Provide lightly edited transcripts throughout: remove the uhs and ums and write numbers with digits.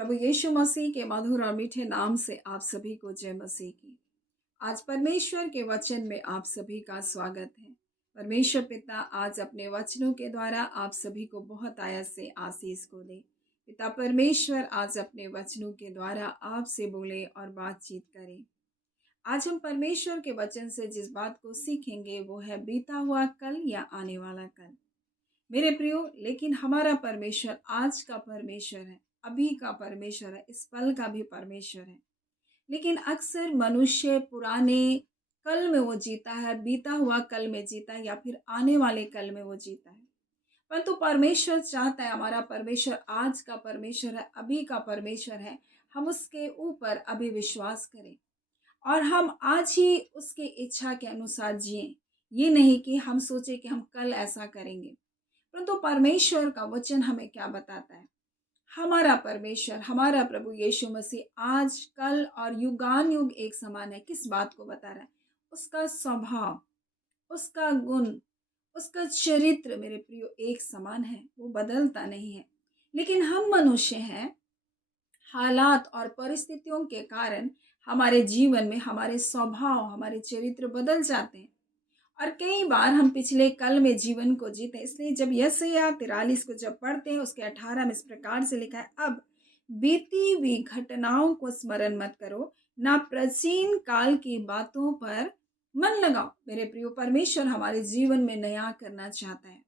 प्रभु यीशु मसीह के मधुर और मीठे नाम से आप सभी को जय मसीह की। आज परमेश्वर के वचन में आप सभी का स्वागत है। परमेश्वर पिता आज अपने वचनों के द्वारा आप सभी को बहुत आयत से आशीष को दे। पिता परमेश्वर आज अपने वचनों के द्वारा आपसे बोले और बातचीत करें। आज हम परमेश्वर के वचन से जिस बात को सीखेंगे वो है बीता हुआ कल या आने वाला कल। मेरे प्रियो, लेकिन हमारा परमेश्वर आज का परमेश्वर है, अभी का परमेश्वर है, इस पल का भी परमेश्वर है। लेकिन अक्सर मनुष्य पुराने कल में वो जीता है, बीता हुआ कल में जीता है या फिर आने वाले कल में वो जीता है। परंतु परमेश्वर चाहता है, हमारा परमेश्वर आज का परमेश्वर है, अभी का परमेश्वर है, हम उसके ऊपर अभी विश्वास करें और हम आज ही उसकी इच्छा के अनुसार जिएं। ये नहीं कि हम सोचे कि हम कल ऐसा करेंगे। परंतु परमेश्वर का वचन हमें क्या बताता है? हमारा परमेश्वर, हमारा प्रभु यीशु मसीह आज, कल और युगान युग एक समान है। किस बात को बता रहा है? उसका स्वभाव, उसका गुण, उसका चरित्र मेरे प्रियो एक समान है, वो बदलता नहीं है। लेकिन हम मनुष्य हैं, हालात और परिस्थितियों के कारण हमारे जीवन में हमारे स्वभाव, हमारे चरित्र बदल जाते हैं। और कई बार हम पिछले कल में जीवन को जीते। इसलिए जब यशायाह 43 को जब पढ़ते हैं, उसके 18 में इस प्रकार से लिखा है, अब बीती हुई घटनाओं को स्मरण मत करो, ना प्राचीन काल की बातों पर मन लगाओ। मेरे प्रियो, परमेश्वर हमारे जीवन में नया करना चाहता है,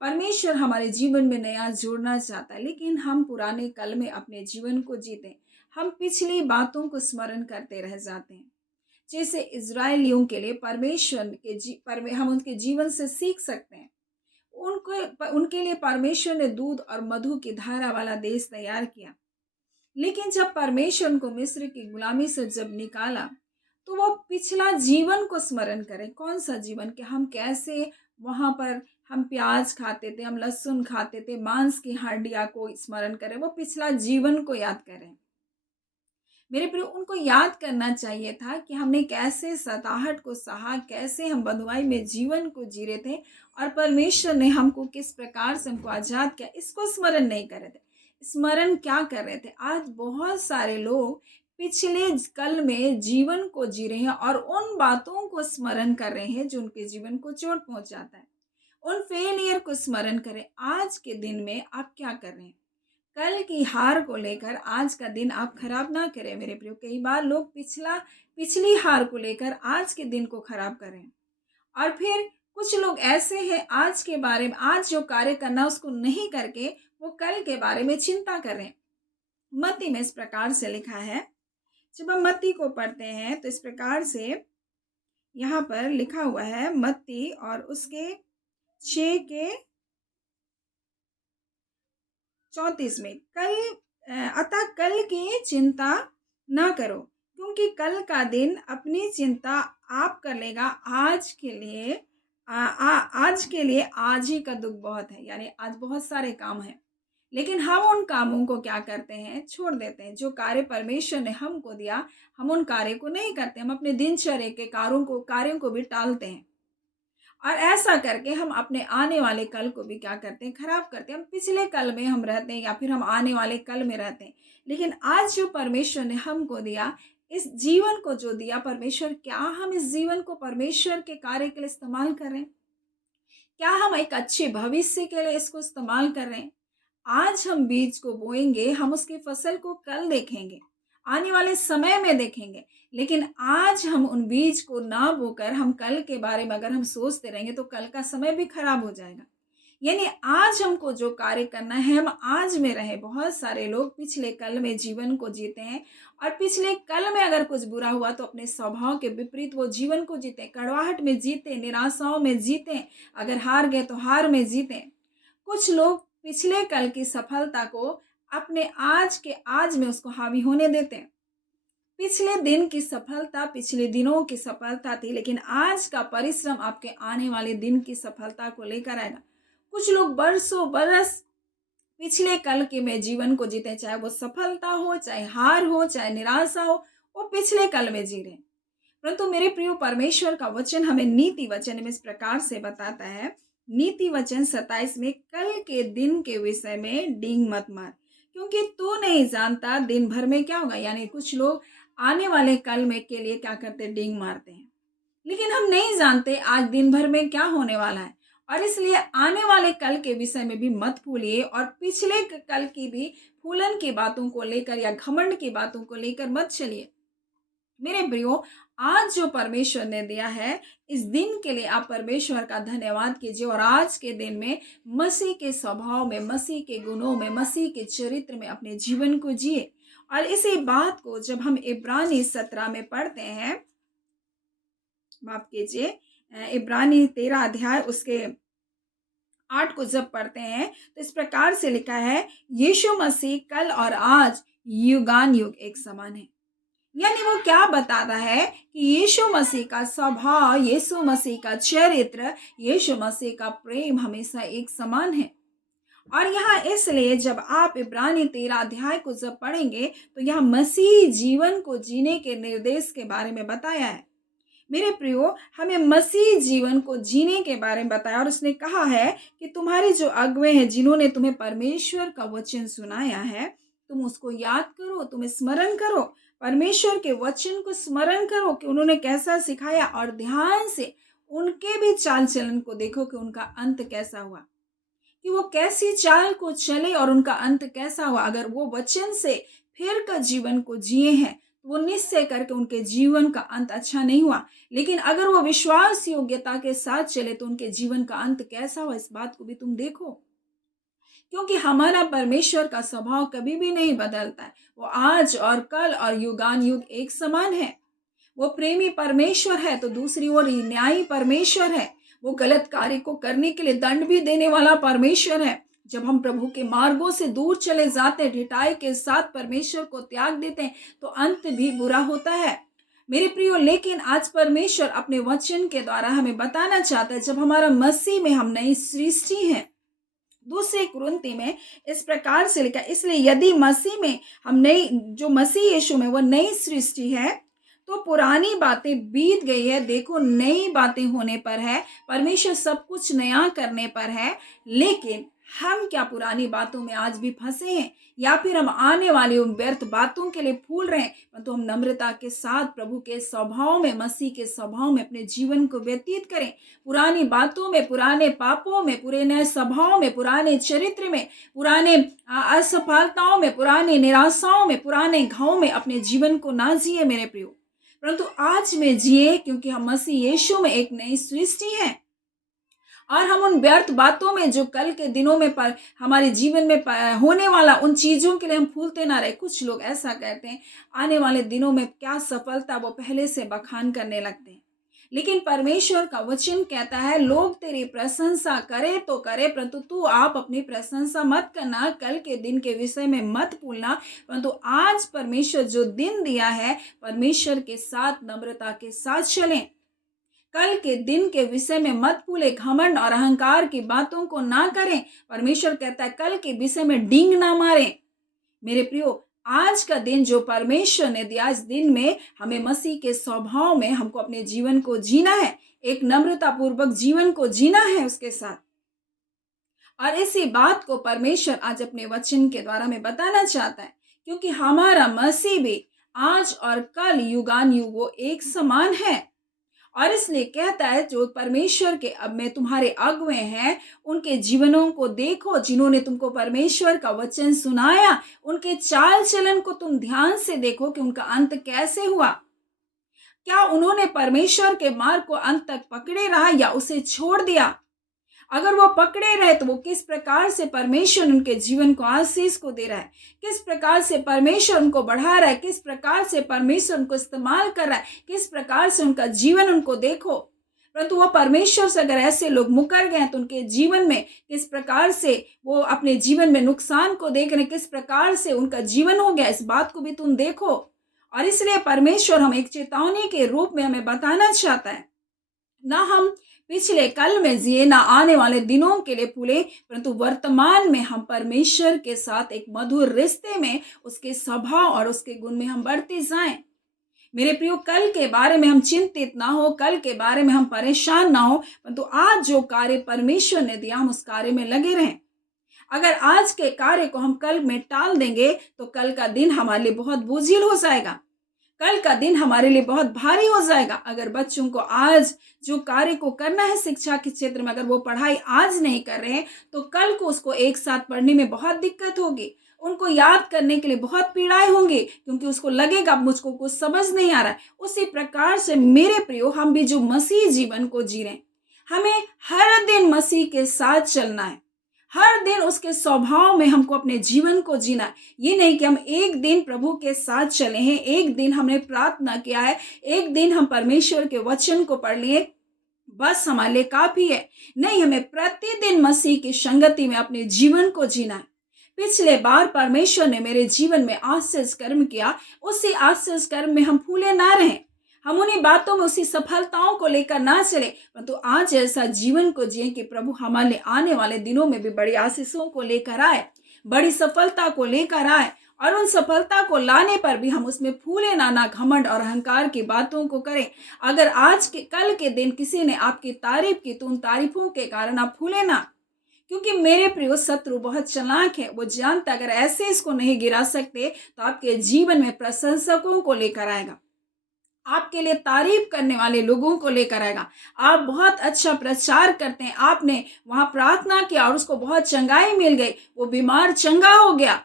परमेश्वर हमारे जीवन में नया जोड़ना चाहता है, लेकिन हम पुराने कल में अपने जीवन को जीते, हम पिछली बातों को स्मरण करते रह जाते हैं। जैसे इज़राइलियों के लिए परमेश्वर के हम उनके जीवन से सीख सकते हैं। उनके लिए परमेश्वर ने दूध और मधु की धारा वाला देश तैयार किया। लेकिन जब परमेश्वर उनको मिस्र की गुलामी से जब निकाला, तो वो पिछला जीवन को स्मरण करें। कौन सा जीवन? कि हम कैसे वहाँ पर हम प्याज खाते थे, हम लहसुन खाते थे, मांस की हड्डियाँ को स्मरण करें, वो पिछला जीवन को याद करें। मेरे प्रियो, उनको याद करना चाहिए था कि हमने कैसे सताहट को सहा, कैसे हम बंधुआई में जीवन को जी रहे थे और परमेश्वर ने हमको किस प्रकार से हमको आज़ाद किया, इसको स्मरण नहीं कर रहे थे। स्मरण क्या कर रहे थे? आज बहुत सारे लोग पिछले कल में जीवन को जी रहे हैं और उन बातों को स्मरण कर रहे हैं जो उनके जीवन को चोट पहुंचाता है। उन फेलियर को स्मरण करें। आज के दिन में आप क्या कर रहे हैं? कल की हार को लेकर आज का दिन आप खराब ना करें मेरे प्रियो। कई बार लोग पिछली हार को लेकर आज के दिन को खराब करें और फिर कुछ लोग ऐसे हैं, आज के बारे में, आज जो कार्य करना उसको नहीं करके वो कल के बारे में चिंता करें। मत्ती में इस प्रकार से लिखा है, जब हम मत्ती को पढ़ते हैं तो इस प्रकार से यहाँ पर लिखा हुआ है, मत्ती और उसके 6 के 34 में, अतः कल की चिंता ना करो, क्योंकि कल का दिन अपनी चिंता आप कर लेगा। आज के लिए आज ही का दुख बहुत है। यानी आज बहुत सारे काम हैं, लेकिन हम उन कामों को क्या करते हैं? छोड़ देते हैं। जो कार्य परमेश्वर ने हमको दिया, हम उन कार्य को नहीं करते। हम अपने दिनचर्या के कार्यों को भी टालते हैं और ऐसा करके हम अपने आने वाले कल को भी क्या करते हैं? खराब करते हैं। हम पिछले कल में हम रहते हैं या फिर हम आने वाले कल में रहते हैं। लेकिन आज जो परमेश्वर ने हमको दिया, इस जीवन को जो दिया परमेश्वर, क्या हम इस जीवन को परमेश्वर के कार्य के लिए इस्तेमाल कर रहे हैं? क्या हम एक अच्छे भविष्य के लिए इसको इस्तेमाल कर रहे हैं? आज हम बीज को बोएंगे, हम उसकी फसल को कल देखेंगे, आने वाले समय में देखेंगे। लेकिन आज हम उन बीज को ना बोकर हम कल के बारे में अगर हम सोचते रहेंगे तो कल का समय भी खराब हो जाएगा। यानी आज हमको जो कार्य करना है, हम आज में रहें। बहुत सारे लोग पिछले कल में जीवन को जीते हैं और पिछले कल में अगर कुछ बुरा हुआ तो अपने स्वभाव के विपरीत वो जीवन को जीते, कड़वाहट में जीते, निराशाओं में जीते, अगर हार गए तो हार में जीते। कुछ लोग पिछले कल की सफलता को अपने आज के आज में उसको हावी होने देते हैं। पिछले दिन की सफलता पिछले दिनों की सफलता थी, लेकिन आज का परिश्रम आपके आने वाले दिन की सफलता को लेकर आएगा। कुछ लोग बरसों बरस पिछले कल के में जीवन को जीते, चाहे वो सफलता हो, चाहे हार हो, चाहे निराशा हो, वो पिछले कल में जी रहे हैं। परंतु मेरे प्रियो, परमेश्वर का वचन हमें नीति वचन में इस प्रकार से बताता है, नीति वचन 27 में, कल के दिन के विषय में डींग मत मार, क्योंकि तू नहीं जानता दिन भर में क्या होगा। यानी कुछ लोग आने वाले कल में के लिए क्या करते हैं, डींग मारते हैं, लेकिन हम नहीं जानते आज दिन भर में क्या होने वाला है। और इसलिए आने वाले कल के विषय में भी मत भूलिए और पिछले कल की भी फूलन की बातों को लेकर या घमंड की बातों को लेकर मत चलिए। मेरे प्रियो, आज जो परमेश्वर ने दिया है इस दिन के लिए आप परमेश्वर का धन्यवाद कीजिए और आज के दिन में मसीह के स्वभाव में, मसीह के गुणों में, मसीह के चरित्र में अपने जीवन को जिए। और इसी बात को जब हम इब्रानी 17 में पढ़ते हैं, माफ कीजिए, इब्रानी 13 अध्याय उसके 8 को जब पढ़ते हैं तो इस प्रकार से लिखा है, यीशु मसीह कल और आज युगान युग एक समान है। यानी वो क्या बताता है कि यीशु मसीह का स्वभाव, यीशु मसीह का चरित्र, यीशु मसीह का प्रेम हमेशा एक समान है। और यहाँ इसलिए जब आप इब्रानी 13 अध्याय को जब पढ़ेंगे तो यहाँ मसीही जीवन को जीने के निर्देश के बारे में बताया है। मेरे प्रियो, हमें मसीह जीवन को जीने के बारे में बताया और उसने कहा है कि तुम्हारे जो अगुवे हैं जिन्होंने तुम्हें परमेश्वर का वचन सुनाया है, तुम उसको याद करो, तुम स्मरण करो, परमेश्वर के वचन को स्मरण करो कि उन्होंने कैसा सिखाया और ध्यान से उनके भी चाल चलन को देखो कि उनका अंत कैसा हुआ, कि वो कैसी चाल को चले और उनका अंत कैसा हुआ। अगर वो वचन से फिर का जीवन को जिए हैं वो निश्चय करके उनके जीवन का अंत अच्छा नहीं हुआ, लेकिन अगर वो विश्वास योग्यता के साथ चले तो उनके जीवन का अंत कैसा हुआ, इस बात को भी तुम देखो। क्योंकि हमारा परमेश्वर का स्वभाव कभी भी नहीं बदलता है, वो आज और कल और युगान युग एक समान है। वो प्रेमी परमेश्वर है तो दूसरी ओर न्यायी परमेश्वर है। वो गलत कार्य को करने के लिए दंड भी देने वाला परमेश्वर है। जब हम प्रभु के मार्गों से दूर चले जाते हैं, ढिठाई के साथ परमेश्वर को त्याग देते हैं, तो अंत भी बुरा होता है। मेरे प्रियो, लेकिन आज परमेश्वर अपने वचन के द्वारा हमें बताना चाहता है, जब हमारा मसीह में हम नई सृष्टि हैं। दूसरे कुरिन्ती में इस प्रकार से लिखा, इसलिए यदि मसीह में हम नई, जो मसीह यीशु में वो नई सृष्टि है, तो पुरानी बातें बीत गई है, देखो नई बातें होने पर है। परमेश्वर सब कुछ नया करने पर है। लेकिन हम क्या पुरानी बातों में आज भी फंसे हैं, या फिर हम आने वाली उन व्यर्थ बातों के लिए फूल रहे हैं? तो हम नम्रता के साथ प्रभु के स्वभाव में, मसीह के स्वभाव में अपने जीवन को व्यतीत करें। पुरानी बातों में, पुराने पापों में, पुराने स्वभाव में, पुराने चरित्र में, पुराने असफलताओं में, पुराने निराशाओं में, पुराने घावों में अपने जीवन को ना जिए मेरे प्रियो, परंतु आज में जिए, क्योंकि हम मसीह यीशु में एक नई सृष्टि हैं। और हम उन व्यर्थ बातों में जो कल के दिनों में पर हमारे जीवन में होने वाला, उन चीज़ों के लिए हम फूलते ना रहे। कुछ लोग ऐसा कहते हैं, आने वाले दिनों में क्या सफलता, वो पहले से बखान करने लगते हैं। लेकिन परमेश्वर का वचन कहता है, लोग तेरी प्रशंसा करे तो करे, परंतु तू आप अपनी प्रशंसा मत करना, कल के दिन के विषय में मत भूलना, परंतु आज परमेश्वर जो दिन दिया है, परमेश्वर के साथ नम्रता के साथ चलें। कल के दिन के विषय में मत भूले, घमंड और अहंकार की बातों को ना करें। परमेश्वर कहता है कल के विषय में डींग ना मारें। मेरे प्रियो, आज का दिन जो परमेश्वर ने दिया, इस दिन में हमें मसीह के स्वभाव में हमको अपने जीवन को जीना है, एक नम्रता पूर्वक जीवन को जीना है उसके साथ। और इसी बात को परमेश्वर आज अपने वचन के द्वारा में बताना चाहता है, क्योंकि हमारा मसीह भी आज और कल युगान युग वो एक समान है। और इसलिए कहता है, जो परमेश्वर के अब में तुम्हारे अगुवे हैं, उनके जीवनों को देखो, जिन्होंने तुमको परमेश्वर का वचन सुनाया, उनके चाल चलन को तुम ध्यान से देखो कि उनका अंत कैसे हुआ। क्या उन्होंने परमेश्वर के मार्ग को अंत तक पकड़े रहा या उसे छोड़ दिया? अगर वो पकड़े रहे तो वो किस प्रकार से परमेश्वर उनके जीवन को आशीष को दे रहा है, किस प्रकार से परमेश्वर उनको बढ़ा रहा है, किस प्रकार से परमेश्वर उनको इस्तेमाल कर रहा है, किस प्रकार से उनका जीवन उनको देखो। परंतु वो परमेश्वर से अगर ऐसे लोग मुकर गए तो उनके जीवन में किस प्रकार से वो अपने जीवन में नुकसान को देख रहे, किस प्रकार से उनका जीवन हो गया, इस बात को भी तुम देखो। और इसलिए परमेश्वर हम एक चेतावनी के रूप में हमें बताना चाहता है, ना हम पिछले कल में जिए, ना आने वाले दिनों के लिए फूले, परंतु वर्तमान में हम परमेश्वर के साथ एक मधुर रिश्ते में, उसके स्वभाव और उसके गुण में हम बढ़ते जाएं। मेरे प्रियो, कल के बारे में हम चिंतित ना हो, कल के बारे में हम परेशान ना हो, परंतु आज जो कार्य परमेश्वर ने दिया हम उस कार्य में लगे रहें। अगर आज के कार्य को हम कल में टाल देंगे तो कल का दिन हमारे लिए बहुत बोझिल हो जाएगा, कल का दिन हमारे लिए बहुत भारी हो जाएगा। अगर बच्चों को आज जो कार्य को करना है शिक्षा के क्षेत्र में, अगर वो पढ़ाई आज नहीं कर रहे हैं तो कल को उसको एक साथ पढ़ने में बहुत दिक्कत होगी, उनको याद करने के लिए बहुत पीड़ाएं होंगी, क्योंकि उसको लगेगा मुझको कुछ समझ नहीं आ रहा है। उसी प्रकार से मेरे प्रियो, हम भी जो मसीह जीवन को जी रहे हैं, हमें हर दिन मसीह के साथ चलना है, हर दिन उसके स्वभाव में हमको अपने जीवन को जीना है। ये नहीं कि हम एक दिन प्रभु के साथ चले हैं, एक दिन हमने प्रार्थना किया है, एक दिन हम परमेश्वर के वचन को पढ़ लिए, बस हमारे लिए काफी है। नहीं, हमें प्रतिदिन मसीह की संगति में अपने जीवन को जीना है। पिछले बार परमेश्वर ने मेरे जीवन में आशीष कर्म किया, उसी आशीष कर्म में हम फूले ना रहें, हम उन्हीं बातों में उसी सफलताओं को लेकर ना चले, परंतु आज ऐसा जीवन को जिए कि प्रभु हमारे आने वाले दिनों में भी बड़ी आशीषों को लेकर आए, बड़ी सफलता को लेकर आए, और उन सफलता को लाने पर भी हम उसमें फूले ना घमंड और अहंकार की बातों को करें। अगर आज के कल के दिन किसी ने आपकी तारीफ की तो उन तारीफों के कारण आप फूले ना, क्योंकि मेरे प्रिय शत्रु बहुत चालाक है, वो जानता अगर ऐसे इसको नहीं गिरा सकते तो आपके जीवन में प्रशंसकों को लेकर आएगा, आपके लिए तारीफ करने वाले लोगों को लेकर आएगा। आप बहुत अच्छा प्रचार करते हैं, आपने वहां प्रार्थना किया और उसको बहुत चंगाई मिल गई, वो बीमार चंगा हो गया,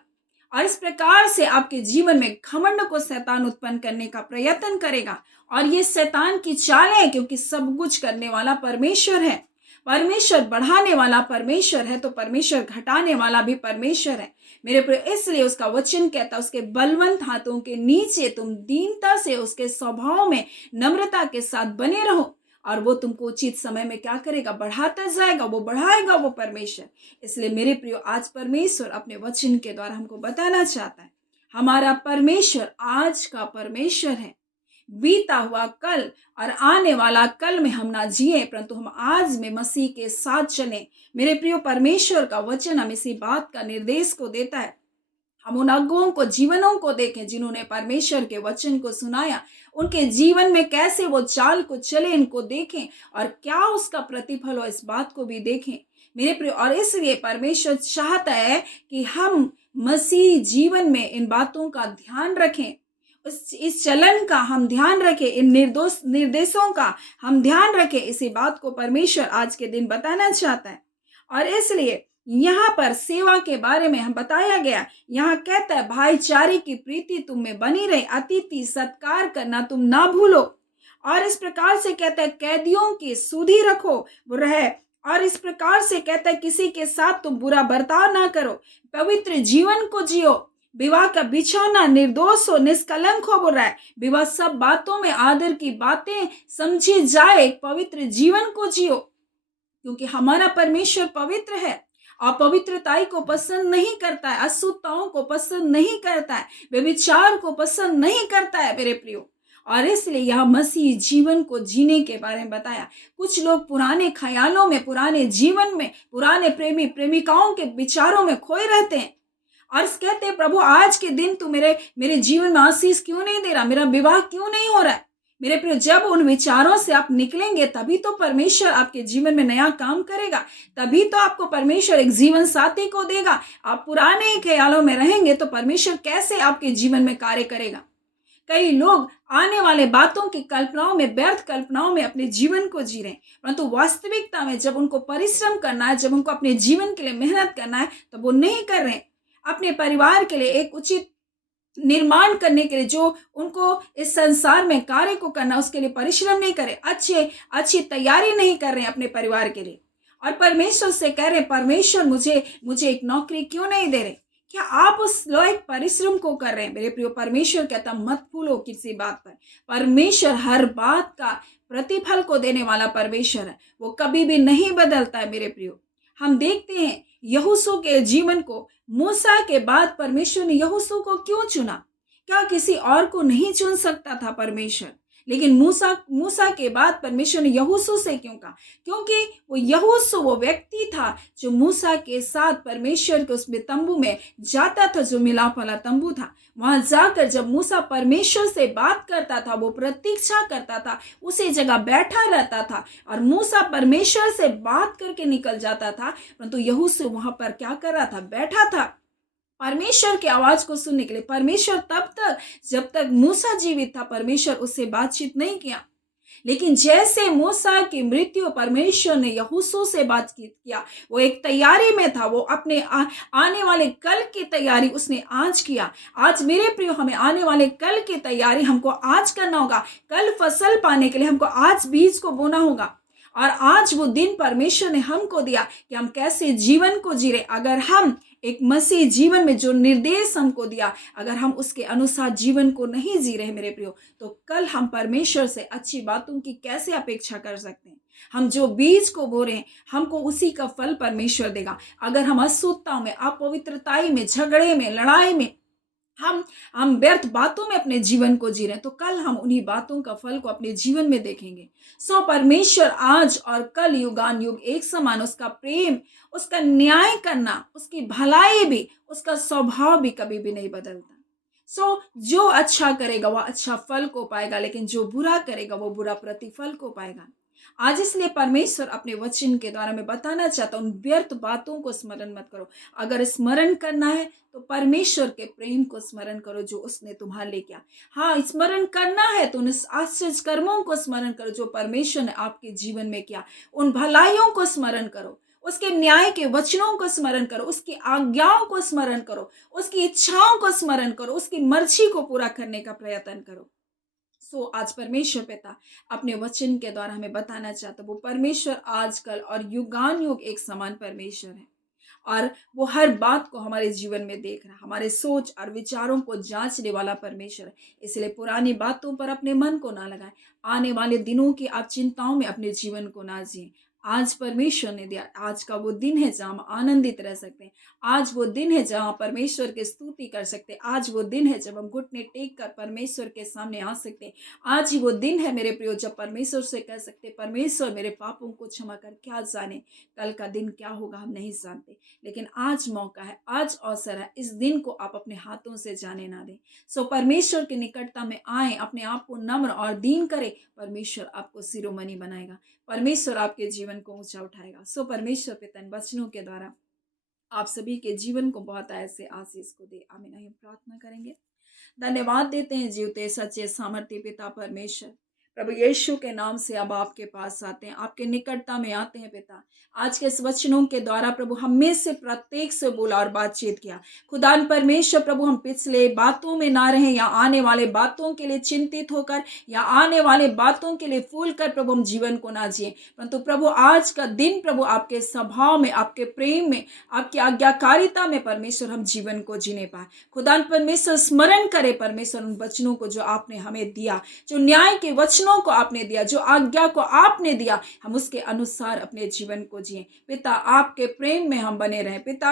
और इस प्रकार से आपके जीवन में घमंड को शैतान उत्पन्न करने का प्रयत्न करेगा। और ये शैतान की चाल है, क्योंकि सब कुछ करने वाला परमेश्वर है, परमेश्वर बढ़ाने वाला परमेश्वर है, तो परमेश्वर घटाने वाला भी परमेश्वर है मेरे प्रिय। इसलिए उसका वचन कहता, उसके बलवंत हाथों के नीचे तुम दीनता से उसके स्वभाव में नम्रता के साथ बने रहो, और वो तुमको उचित समय में क्या करेगा, बढ़ाता जाएगा, वो बढ़ाएगा, वो परमेश्वर। इसलिए मेरे प्रियो, आज परमेश्वर अपने वचन के द्वारा हमको बताना चाहता है, हमारा परमेश्वर आज का परमेश्वर है। बीता हुआ कल और आने वाला कल में हम ना जिए, परंतु हम आज में मसीह के साथ चलें। मेरे प्रियो, परमेश्वर का वचन हम इसी बात का निर्देश को देता है। हम उन अगुओं को, जीवनों को देखें जिन्होंने परमेश्वर के वचन को सुनाया, उनके जीवन में कैसे वो चाल को चले, इनको देखें, और क्या उसका प्रतिफल हो, इस बात को भी देखें मेरे प्रिय। और इसलिए परमेश्वर चाहता है कि हम मसीह जीवन में इन बातों का ध्यान रखें, इस चलन का हम ध्यान रखें, इन निर्देशों का हम ध्यान रखें। इसी बात को परमेश्वर आज के दिन बताना चाहता है। और इसलिए यहाँ पर सेवा के बारे में हम बताया गया, यहाँ कहता है भाईचारे की प्रीति तुम में बनी रहे, अतिथि सत्कार करना तुम ना भूलो। और इस प्रकार से कहता है कैदियों की सुधि रखो रहे, और इस प्रकार से कहता है किसी के साथ तुम बुरा बर्ताव ना करो, पवित्र जीवन को जियो। विवाह का बिछौना निर्दोष हो, निष्कलंक हो, बोल रहा है। विवाह सब बातों में आदर की बातें समझी जाए, पवित्र जीवन को जियो, क्योंकि हमारा परमेश्वर पवित्र है, अपवित्रताई को पसंद नहीं करता है, अशुद्धताओं को पसंद नहीं करता है, व्यभिचार को पसंद नहीं करता है मेरे प्रियो। और इसलिए यह मसीह जीवन को जीने के बारे में बताया। कुछ लोग पुराने ख्यालों में, पुराने जीवन में, पुराने प्रेमी प्रेमिकाओं के विचारों में खोए रहते हैं, और कहते हैं प्रभु आज के दिन तू मेरे जीवन में आशीष क्यों नहीं दे रहा, मेरा विवाह क्यों नहीं हो रहा है। मेरे प्रिय, जब उन विचारों से आप निकलेंगे तभी तो परमेश्वर आपके जीवन में नया काम करेगा, तभी तो आपको परमेश्वर एक जीवन साथी को देगा। आप पुराने ख्यालों में रहेंगे तो परमेश्वर कैसे आपके जीवन में कार्य करेगा। कई लोग आने वाले बातों की कल्पनाओं में, व्यर्थ कल्पनाओं में अपने जीवन को जी रहे हैं, परंतु वास्तविकता में जब उनको परिश्रम करना है, जब उनको अपने जीवन के लिए मेहनत करना है, तो वो नहीं कर रहे। अपने परिवार के लिए एक उचित निर्माण करने के लिए जो उनको इस संसार में कार्य को करना, उसके लिए परिश्रम नहीं करे, अच्छी तैयारी नहीं कर रहे अपने परिवार के लिए, और परमेश्वर से कह रहे परमेश्वर मुझे एक नौकरी क्यों नहीं दे रहे। क्या आप उस लायक परिश्रम को कर रहे हैं मेरे प्रियो। परमेश्वर कहता मत भूलो किसी बात पर, परमेश्वर हर बात का प्रतिफल को देने वाला परमेश्वर है, वो कभी भी नहीं बदलता है मेरे प्रियो। हम देखते हैं यहोशू के जीवन को, मूसा के बाद परमेश्वर ने यहोशू को क्यों चुना। क्या किसी और को नहीं चुन सकता था परमेश्वर। लेकिन मूसा मूसा के बाद परमेश्वर ने यहोशू से क्यों कहा? क्योंकि वो यहोशू वो व्यक्ति था जो मूसा के साथ परमेश्वर के उसमें तंबू में जाता था, जो मिलाप वाला तंबू था। वहां जाकर जब मूसा परमेश्वर से बात करता था, वो प्रतीक्षा करता था, उसी जगह बैठा रहता था और मूसा परमेश्वर से बात करके निकल जाता था, परंतु यहोशू वहां पर क्या कर रहा था? बैठा था परमेश्वर की आवाज को सुनने के लिए। परमेश्वर तब तक जब तक मूसा जीवित था, परमेश्वर उससे बातचीत नहीं किया। लेकिन जैसे मूसा की मृत्यु, परमेश्वर ने यहोशू से बातचीत किया। वो एक तैयारी में था, वो अपने आने वाले कल की तैयारी उसने आज किया। आज मेरे प्रियो, हमें आने वाले कल की तैयारी हमको आज करना होगा। कल फसल पाने के लिए हमको आज बीज को बोना होगा। और आज वो दिन परमेश्वर ने हमको दिया कि हम कैसे जीवन को जी रहे। अगर हम एक मसीह जीवन में जो निर्देश हमको दिया, अगर हम उसके अनुसार जीवन को नहीं जी रहे मेरे प्रियो, तो कल हम परमेश्वर से अच्छी बातों की कैसे अपेक्षा कर सकते हैं? हम जो बीज को बो रहे हैं, हमको उसी का फल परमेश्वर देगा। अगर हम अशुद्धता में, अपवित्रताई में, झगड़े में, लड़ाई में, हम व्यर्थ बातों में अपने जीवन को जी रहे हैं, तो कल हम उन्हीं बातों का फल को अपने जीवन में देखेंगे। परमेश्वर आज और कल युगान युग एक समान, उसका प्रेम, उसका न्याय करना, उसकी भलाई भी, उसका स्वभाव भी कभी भी नहीं बदलता। जो अच्छा करेगा वह अच्छा फल को पाएगा, लेकिन जो बुरा करेगा वो बुरा प्रतिफल को पाएगा। आज इसलिए परमेश्वर अपने वचन के द्वारा मैं बताना चाहता हूँ, व्यर्थ बातों को स्मरण मत करो। अगर स्मरण करना है तो परमेश्वर के प्रेम को स्मरण करो जो उसने तुम्हारे लिए किया। हाँ, स्मरण करना है तो उन आश्चर्य कर्मों को स्मरण करो जो परमेश्वर ने आपके जीवन में किया। उन भलाइयों को स्मरण करो, उसके न्याय के वचनों को स्मरण करो, उसकी आज्ञाओं को स्मरण करो, उसकी इच्छाओं को स्मरण करो, उसकी मर्जी को पूरा करने का प्रयत्न करो। आज परमेश्वर पिता अपने वचन के द्वारा हमें बताना चाहता, वो परमेश्वर आजकल और युगान युग एक समान परमेश्वर है और वो हर बात को हमारे जीवन में देख रहा, हमारे सोच और विचारों को जांचने वाला परमेश्वर है। इसलिए पुरानी बातों पर अपने मन को ना लगाएं, आने वाले दिनों की आप चिंताओं में अपने जीवन को ना जिए। आज परमेश्वर ने दिया, आज का वो दिन है जहाँ हम आनंदित रह सकते हैं। आज वो दिन है जहाँ परमेश्वर की स्तुति कर सकते हैं। आज वो दिन है जब हम घुटने टेक कर परमेश्वर के सामने आ सकते हैं। आज ही वो दिन है मेरे प्रियो जब परमेश्वर से कह सकते, परमेश्वर मेरे पापों को क्षमा कर। क्या जाने कल का दिन क्या होगा, हम नहीं जानते, लेकिन आज मौका है, आज अवसर है। इस दिन को आप अपने हाथों से जाने ना दें। परमेश्वर की निकटता में आए, अपने आप को नम्र और दीन करें। परमेश्वर आपको शिरोमणि बनाएगा, परमेश्वर आपके जीवन को ऊंचा उठाएगा। परमेश्वर पिता इन वचनों के द्वारा आप सभी के जीवन को बहुत ऐसे आशीष को दे। आमीन। हम प्रार्थना करेंगे। धन्यवाद देते हैं जीवते सच्चे सामर्थ्य पिता परमेश्वर, प्रभु यीशु के नाम से अब आपके पास आते हैं, आपके निकटता में आते हैं पिता। आज के इस वचनों के द्वारा प्रभु हमें से प्रत्येक से बोला और बातचीत किया। खुदान परमेश्वर प्रभु, हम पिछले बातों में ना रहें या आने वाले बातों के लिए चिंतित होकर या आने वाले बातों के लिए फूल कर प्रभु हम जीवन को ना जिए, परंतु प्रभु आज का दिन प्रभु आपके स्वभाव में, आपके प्रेम में, आपकी आज्ञाकारिता में परमेश्वर हम जीवन को जीने पाए। खुदान परमेश्वर स्मरण करे परमेश्वर उन वचनों को जो आपने हमें दिया, जो न्याय के वचनों को आपने दिया, जो आज्ञा को आपने दिया, हम उसके अनुसार अपने जीवन को जिए पिता। आपके प्रेम में हम बने रहें पिता,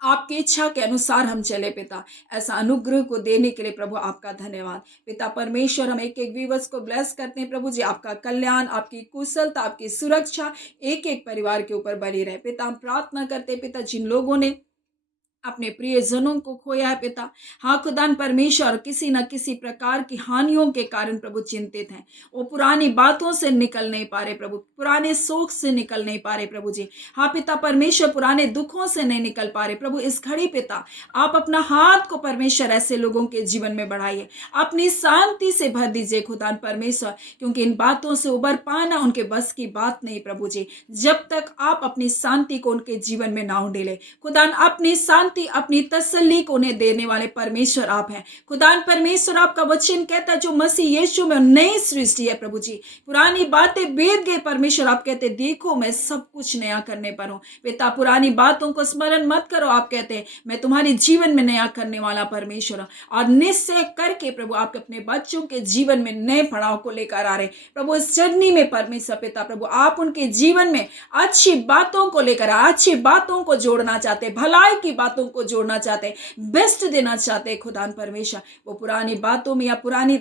आपकी इच्छा के अनुसार हम चले पिता। ऐसा अनुग्रह को देने के लिए प्रभु आपका धन्यवाद पिता परमेश्वर। हम एक एक व्यूअर्स को ब्लेस करते हैं प्रभु जी, आपका कल्याण, आपकी कुशलता, आपकी सुरक्षा एक एक परिवार के ऊपर बनी रहे पिता। हम प्रार्थना करते पिता, जिन लोगों ने अपने प्रियजनों को खोया है पिता, हाँ खुदान परमेश्वर, किसी न किसी प्रकार की हानियों के कारण प्रभु चिंतित हैं, वो पुरानी बातों से निकल नहीं पा रहे प्रभु, पुराने शोक से निकल नहीं पा रहे प्रभु जी। हाँ पिता परमेश्वर, पुराने दुखों से नहीं निकल पा रहे प्रभु। इस घड़ी पिता आप अपना हाथ को परमेश्वर ऐसे लोगों के जीवन में बढ़ाइए, अपनी शांति से भर दीजिए खुदान परमेश्वर, क्योंकि इन बातों से उबर पाना उनके बस की बात नहीं प्रभु जी, जब तक आप अपनी शांति को उनके जीवन में ना उंडेले। खुदान अपनी शांति, अपनी तसल्ली को उन्हें देने वाले परमेश्वर आप हैं। खुदान परमेश्वर, आपका वचन कहता है जो मसीह यीशु में नई सृष्टि है प्रभु जी, पुरानी बातें बीत गए परमेश्वर। आप कहते देखो मैं सब कुछ नया करने पर हूं पिता। पुरानी बातों को स्मरण मत करो, आप कहते हैं मैं तुम्हारे जीवन में नया करने वाला परमेश्वर। और निश्चय करके प्रभु आप अपने बच्चों के जीवन में नए पड़ाव को लेकर आ रहे प्रभु। इस जर्नी में परमेश्वर पिता प्रभु आप उनके जीवन में अच्छी बातों को लेकर, अच्छी बातों को जोड़ना चाहते, भलाई की बातों को जोड़ना चाहते, बेस्ट देना चाहते खुदान परमेश्वर। वो पुरानी बातों में या पुरानी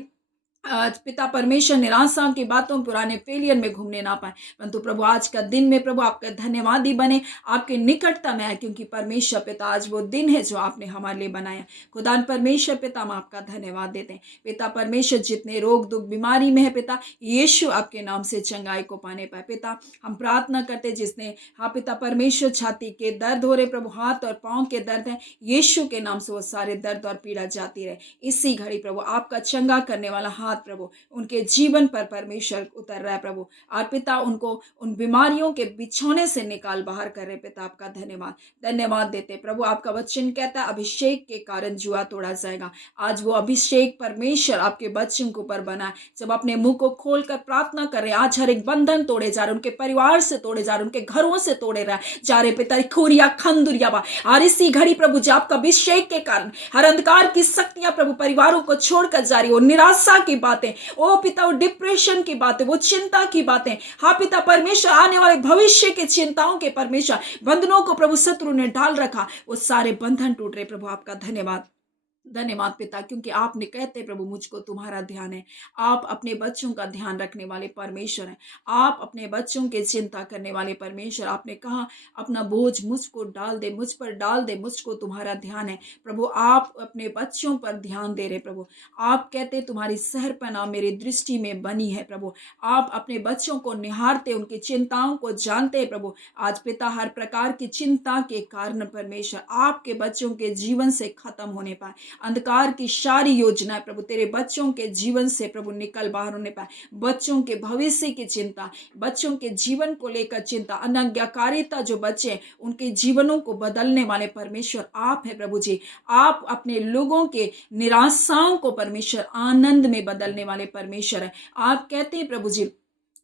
आज पिता परमेश्वर निराशा की बातों पुराने फेलियर में घूमने ना पाए, परंतु प्रभु आज का दिन में प्रभु आपका धन्यवादी बने, आपके निकटता में आए, क्योंकि परमेश्वर पिता आज वो दिन है जो आपने हमारे लिए बनाया। खुदान परमेश्वर पिता हम आपका धन्यवाद देते हैं। पिता परमेश्वर जितने रोग दुख बीमारी में है पिता, यीशु आपके नाम से चंगाई को पाने पाए। पिता हम प्रार्थना करते जिसने हाँ पिता परमेश्वर छाती के दर्द हो रहे प्रभु, हाथ और पाँव के दर्द है, यीशु के नाम से वो सारे दर्द और पीड़ा जाती रहे। इसी घड़ी प्रभु आपका चंगा करने वाला हाथ प्रभु उनके जीवन पर परमेश्वर उतर रहा है प्रभु, और पिता उनको उन बीमारियों के बिछौने से निकाल बाहर कर रहे। पिता आपका धन्यवाद देते प्रभु। आपका वचन कहता है अभिषेक के कारण जुआ तोड़ा जाएगा। आज वो अभिषेक परमेश्वर आपके बच्चों के ऊपर बना है। जब अपने मुंह को खोलकर प्रार्थना कर रहे, आज हर एक बंधन तोड़े जा रहे, उनके परिवार से तोड़े जा रहे, उनके घरों से तोड़े जा रहे पिता खुरिया खंदुरिया बा। और इसी घड़ी प्रभु जो आपका अभिषेक के कारण हर अंधकार की शक्तियां प्रभु परिवारों को छोड़कर जा रही हो, निराशा की बातें, ओ पिता वो डिप्रेशन की बातें, वो चिंता की बातें, हाँ पिता परमेश्वर आने वाले भविष्य के चिंताओं के परमेश्वर बंधनों को प्रभु शत्रु ने डाल रखा, वो सारे बंधन टूट रहे। प्रभु आपका धन्यवाद पिता, क्योंकि आपने कहते प्रभु मुझको तुम्हारा ध्यान है। आप अपने बच्चों का ध्यान रखने वाले परमेश्वर हैं। आप अपने बच्चों की चिंता करने वाले परमेश्वर। आपने कहा अपना बोझ मुझको डाल दे, मुझ पर डाल दे, मुझको तुम्हारा ध्यान है। प्रभु आप अपने बच्चों पर ध्यान दे रहे प्रभु। आप कहते तुम्हारी सहरपना मेरी दृष्टि में बनी है प्रभु। आप अपने बच्चों को निहारते, उनकी चिंताओं को जानते प्रभु। आज पिता हर प्रकार की चिंता के कारण परमेश्वर आपके बच्चों के जीवन से खत्म होने पाए। अंधकार की सारी योजनाएं प्रभु तेरे बच्चों के जीवन से प्रभु निकल बाहर होने पाए। बच्चों के भविष्य की चिंता, बच्चों के जीवन को लेकर चिंता, अनज्ञाकारिता जो बच्चे उनके जीवनों को बदलने वाले परमेश्वर आप है प्रभु जी। आप अपने लोगों के निराशाओं को परमेश्वर आनंद में बदलने वाले परमेश्वर है। आप कहते हैं प्रभु जी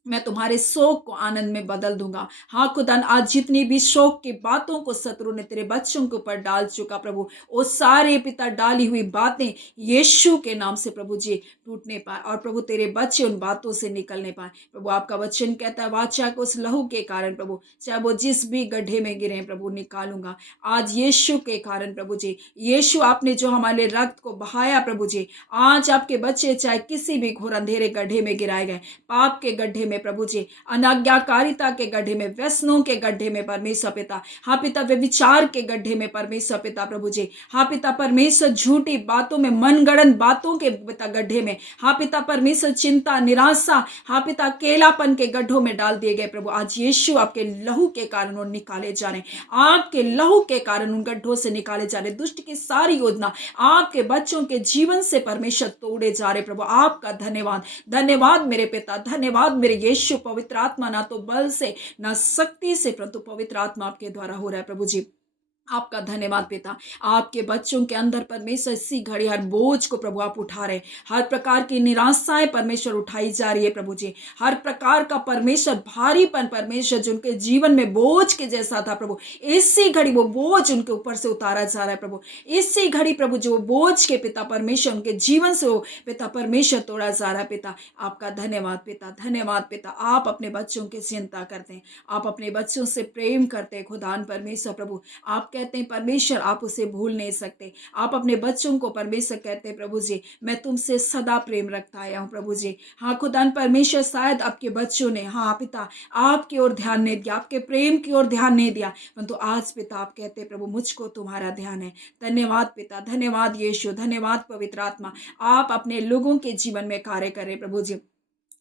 मैं तुम्हारे शोक को आनंद में बदल दूंगा। हाँ खुदान आज जितनी भी शोक की बातों को शत्रु ने तेरे बच्चों के ऊपर डाल चुका प्रभु, वो सारे पिता डाली हुई बातें यीशु के नाम से प्रभु जी टूटने पाए, और प्रभु तेरे बच्चे उन बातों से निकलने पाए। प्रभु आपका वचन कहता है वाचा को उस लहू के कारण प्रभु चाहे वो जिस भी गड्ढे में गिरे प्रभु निकालूंगा। आज यीशु के कारण प्रभु जी, यीशु आपने जो हमारे रक्त को बहाया प्रभु जी, आज आपके बच्चे चाहे किसी भी घोर अंधेरे गड्ढे में गिराए गए, पाप के गड्ढे में प्रभु जी, अनाज्ञाकारिता के गड्ढे में, व्यसनों के गड्ढे में परमेश्वर पिता, हाँ पिता व्यभिचार के गड्ढे में परमेश्वर पिता प्रभु जी, हाँ पिता परमेश्वर झूठी बातों में, मनगढ़ंत बातों के पिता गड्ढे में, हाँ पिता परमेश्वर चिंता निराशा, हाँ पिता अकेलापन के गड्ढों में डाल दिए गए प्रभु। आज यीशु आपके लहू के कारण वो निकाले जा रहे, आपके लहू के कारण उन गड्ढों से निकाले जा रहे। दुष्ट की सारी योजना आपके बच्चों के जीवन से परमेश्वर तोड़े जा रहे प्रभु। आपका धन्यवाद मेरे पिता, धन्यवाद मेरे यीशु। पवित्र आत्मा ना तो बल से ना शक्ति से परंतु पवित्र आत्मा आपके द्वारा हो रहा है प्रभु जी। आपका धन्यवाद पिता। आपके बच्चों के अंदर परमेश्वर इसी घड़ी हर बोझ को प्रभु आप उठा रहे, हर प्रकार की निराशाएं परमेश्वर उठाई जा रही है प्रभु जी, हर प्रकार का परमेश्वर भारीपन परमेश्वर जो उनके जीवन में बोझ के जैसा था प्रभु, इसी घड़ी वो बोझ उनके ऊपर से उतारा जा रहा है प्रभु। इसी घड़ी प्रभु जो बोझ के पिता परमेश्वर उनके जीवन से वो पिता परमेश्वर तोड़ा जा रहा है पिता। आपका धन्यवाद पिता, धन्यवाद पिता। आप अपने बच्चों की चिंता करते हैं, आप अपने बच्चों से प्रेम करते हैं खुदान परमेश्वर प्रभु। आप कहते हैं परमेश्वर आप उसे भूल नहीं सकते। आप अपने बच्चों को परमेश्वर कहते हैं प्रभु जी मैं तुमसे सदा प्रेम रखता आया हूँ प्रभु जी। हाँ खुदान परमेश्वर शायद आपके बच्चों ने हाँ पिता आपकी ओर ध्यान नहीं दिया, आपके प्रेम की ओर ध्यान नहीं दिया, परंतु आज पिता आप कहते हैं प्रभु मुझको तुम्हारा ध्यान है। धन्यवाद पिता, धन्यवाद यीशु, धन्यवाद पवित्र आत्मा। आप अपने लोगों के जीवन में कार्य करें प्रभु जी।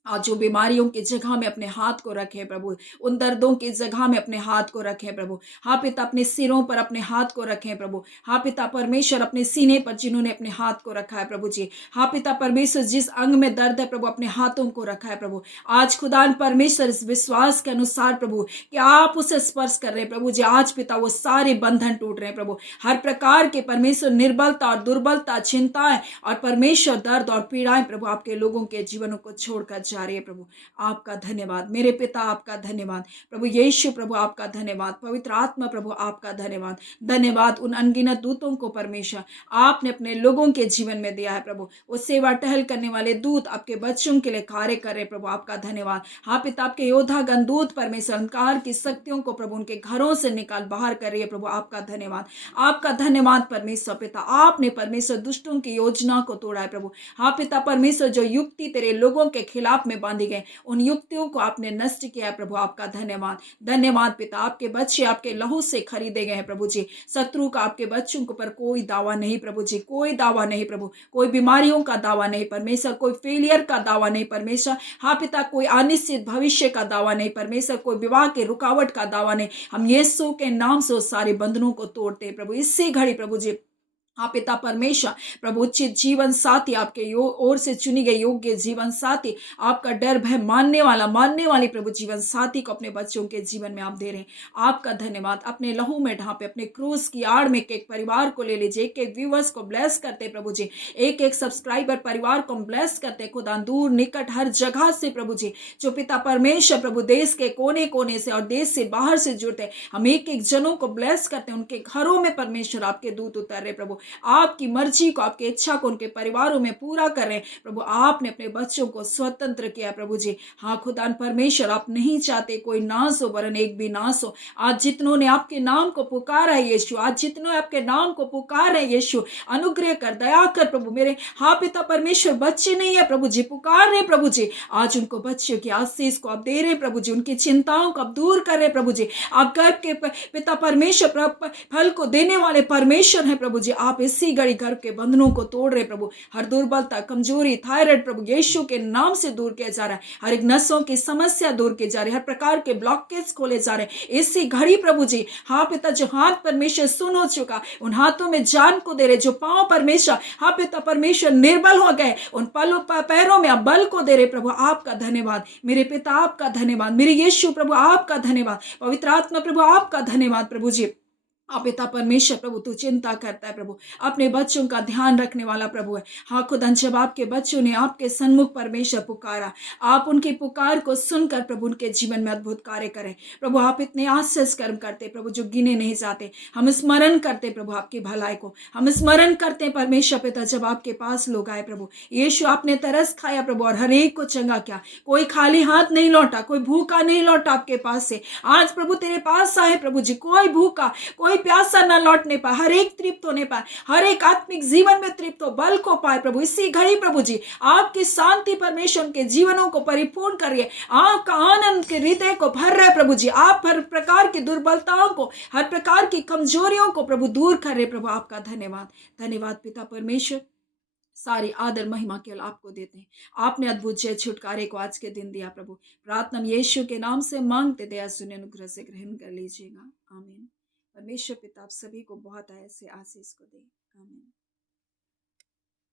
आज जो बीमारियों की जगह में अपने हाथ को रखें प्रभु, उन दर्दों की जगह में अपने हाथ को रखें प्रभु। हाँ पिता अपने सिरों पर अपने हाथ को रखें प्रभु। हाँ पिता परमेश्वर अपने सीने पर जिन्होंने अपने हाथ को रखा है प्रभु जी, हाँ पिता परमेश्वर जिस अंग में दर्द है प्रभु अपने हाथों को रखा है प्रभु। आज खुदान परमेश्वर इस विश्वास के अनुसार प्रभु कि आप उसे स्पर्श कर रहे हैं प्रभु जी, आज पिता वो सारे बंधन टूट रहे हैं प्रभु। हर प्रकार के परमेश्वर निर्बलता और दुर्बलता, चिंताएं और परमेश्वर दर्द और पीड़ाएं प्रभु आपके लोगों के जीवनों को छोड़कर जा रही है प्रभु, आपका धन्यवाद। मेरे पिता आपका धन्यवाद, प्रभु यीशु प्रभु आपका धन्यवाद, पवित्र आत्मा प्रभु आपका धन्यवाद। धन्यवाद उन अनगिनत दूतों को परमेश्वर आपने अपने लोगों के जीवन में दिया है प्रभु। वो सेवा टहल करने वाले दूत आपके बच्चों के लिए कार्य कर रहे प्रभु, आपका धन्यवाद। हाँ पिता, आपके योद्धागण दूत परमेश्वर अंधकार की शक्तियों को प्रभु उनके घरों से निकाल बाहर कर रही है प्रभु, आपका धन्यवाद। आपका धन्यवाद परमेश्वर पिता, आपने परमेश्वर दुष्टों की योजना को तोड़ा है प्रभु। हाँ पिता परमेश्वर, जो युक्ति तेरे लोगों के खिलाफ में बांधी गए उन युक्तियों को आपने नष्ट किया है प्रभु, आपका धन्यवाद। धन्यवाद पिता, आपके बच्चे आपके लहू से खरीदे गए हैं प्रभु जी। शत्रु का आपके बच्चों के ऊपर कोई दावा नहीं प्रभु जी, कोई दावा नहीं प्रभु, कोई बीमारियों का दावा नहीं परमेश्वर, कोई फेलियर का दावा नहीं परमेश्वर। हाँ पिता, कोई अनिश्चित भविष्य का दावा नहीं परमेश्वर, कोई विवाह के रुकावट का दावा नहीं। हम यीशु के नाम से उस सारे बंधनों को तोड़ते हैं प्रभु इसी घड़ी प्रभु जी। हाँ पिता परमेश्वर प्रभु, उचित जीवन साथी आपके ओर से चुनी गई योग्य जीवन साथी, आपका डर भय मानने वाली प्रभु जीवन साथी को अपने बच्चों के जीवन में आप दे रहे हैं, आपका धन्यवाद। अपने लहू में ढांपे, अपने क्रूस की आड़ में एक परिवार को ले लीजिए, एक व्यूवर्स को ब्लेस करते प्रभु जी, एक सब्सक्राइबर परिवार को ब्लेस करते खुदा, दूर निकट हर जगह से प्रभु जी, जो पिता परमेश्वर प्रभु देश के कोने कोने से और देश से बाहर से जुड़ते, हम एक जनों को ब्लेस करते हैं, उनके घरों में परमेश्वर आपके दूत उतर रहे प्रभु, आपकी मर्जी को आपकी इच्छा को उनके परिवारों में पूरा करें प्रभु। आपने अपने बच्चों को स्वतंत्र किया प्रभु जी। हाँ खुदा परमेश्वर, आप नहीं चाहते कोई नाश हो वरन एक भी नाश हो। आज जितनों ने आपके नाम को पुकारा है यीशु, आज जितनों आपके नाम को पुकार है यीशु, अनुग्रह कर, दया कर प्रभु। मेरे हाँ पिता परमेश्वर, बच्चे नहीं है प्रभु जी, पुकार रहे प्रभु जी, आज उनको बच्चों की आशीष को आप दे रहे प्रभु जी, उनकी चिंताओं को आप दूर कर रहे प्रभु जी। आप गर्भ के पिता परमेश्वर फल को देने वाले परमेश्वर है प्रभु जी। आप इसी घड़ी गर्भ के बंधनों को तोड़ रहे प्रभु, हर दुर्बलता कमजोरी थायराइड प्रभु यीशु के नाम से दूर किया जा रहा है, हर एक नसों की समस्या दूर की जा रही है, हर प्रकार के ब्लॉकेज खोले जा रहे हैं इसी घड़ी प्रभु जी। हाँ पिता, जो हाथ परमेश्वर सुन हो चुका उन हाथों में जान को दे रहे, जो पांव परमेश्वर हाँ पिता परमेश्वर निर्बल हो गए उन पैरों में आप बल को दे रहे प्रभु, आपका धन्यवाद। मेरे पिता आपका धन्यवाद, मेरे यीशु प्रभु आपका धन्यवाद, पवित्र आत्मा प्रभु आपका धन्यवाद प्रभु जी। आप पिता परमेश्वर प्रभु, तू चिंता करता है प्रभु, अपने बच्चों का ध्यान रखने वाला प्रभु है। हाँ खुदा, जब आपके बच्चों ने आपके सन्मुख परमेश्वर पुकारा, आप उनकी पुकार को सुनकर प्रभु उनके जीवन में अद्भुत कार्य करें प्रभु। आप इतने आश्चर्य कर्म करते प्रभु जो गिने नहीं जाते। हम स्मरण करते प्रभु आपकी भलाई को, हम स्मरण करते परमेश्वर पिता, जब आपके पास लोग आए प्रभु यीशु, आपने तरस खाया प्रभु और हर एक को चंगा किया, कोई खाली हाथ नहीं लौटा, कोई भूखा नहीं लौटा आपके पास से। आज प्रभु तेरे पास आए प्रभु जी, कोई भूखा कोई प्यासा न लौटने पाए, हर एक तृप्त होने पाए, हर एक आत्मिक जीवन में तृप्त हो, बल को पाए प्रभु इसी घड़ी प्रभु जी। आपकी शांति परमेश्वर के जीवनों को परिपूर्ण करिए, आपका आनंद के हृदय को भर रहे प्रभु जी। आप हर प्रकार की दुर्बलताओं को, हर प्रकार की कमजोरियों को प्रभु दूर कर रहे प्रभु, आपका धन्यवाद। धन्यवाद पिता परमेश्वर, सारी आदर महिमा केवल आपको देते हैं। आपने अद्भुत जय छुटकारे को आज के दिन दिया प्रभु, प्रार्थना यीशु के नाम से मांगते, दया सुने अनुग्रह से ग्रहण कर लीजिएगा, आमीन। परमेश्वर पिता आप सभी को बहुत ऐसे आशीष को दे, आमीन।